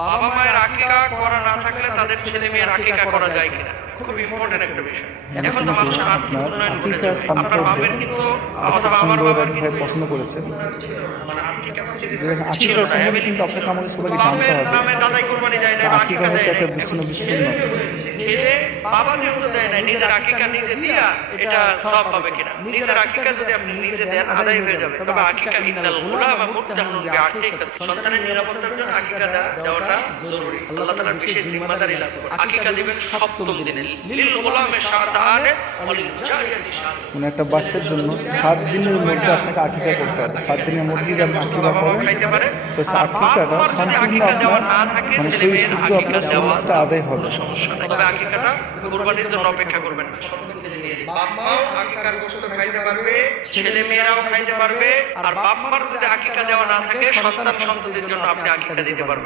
বাবা মায়ের আকিকা করা না থাকলে তাদের ছেলে মেয়ের আকিকা করা যায় কিনা, খুব ইম্পর্টেন্ট একটা বিষয়। এখন তো মানুষের আর্থিক উন্নয়ন ঘটেছে, আপনার বাবার কিন্তু অথবা আমার বাবার কিন্তু পছন্দ করেছেন মানে আর্থিক capacity যে ছিল আকিকা না। সম্বন্ধে কিন্তু আপনাকে আমাকে সবাইকে জানতে বাবার হবে। নামে দাদাই কুরবানি দেয় না, আকিকা আকিকা হচ্ছে দেয় একটা না। বিচ্ছিন্ন বিচ্ছিন্ন ছেলে বাবা যেহেতু দেয় না, নিজের আকিকা নিজে দিয়া এটা সব পাবে কিনা? নিজের আকিকা যদি আপনি নিজে দেন আদায় হয়ে যাবে। তবে আকিকা ইন্নাল গুলামা মুরতাহুন বিআকিকা, সন্তানের নিরাপত্তার জন্য আকিকা দেওয়াটা জরুরি। আল্লাহ তাআলার বিশেষ জিম্মাদারি লাভ করে। আকিকা দিবেন সপ্তম দিনে, লিল গুলামে শাহাদানে ওয়ালিল জারিয়াতি শাহাদান। মানে একটা বাচ্চার জন্য 7 দিনের মধ্যে আপনাকে আকিকা করতে হবে। 7 দিনের মধ্যে যদি আপনি আকিকা করেন তো আকিকাটা সম্পূর্ণ আপনার মানে সেই শুদ্ধ আপনার সমস্ত আদায় হবে। তবে আকিকাটা কুরবানির জন্য অপেক্ষা করবেন না। বাপ মাও আকিকার গোশত খাইতে পারবে, ছেলে মেয়েরাও খাইতে পারবে। আর বাপ মার যদি আকিকা দেওয়া না থাকে, সন্তান সন্ততির জন্য আপনি আকিকা দিতে পারবেন।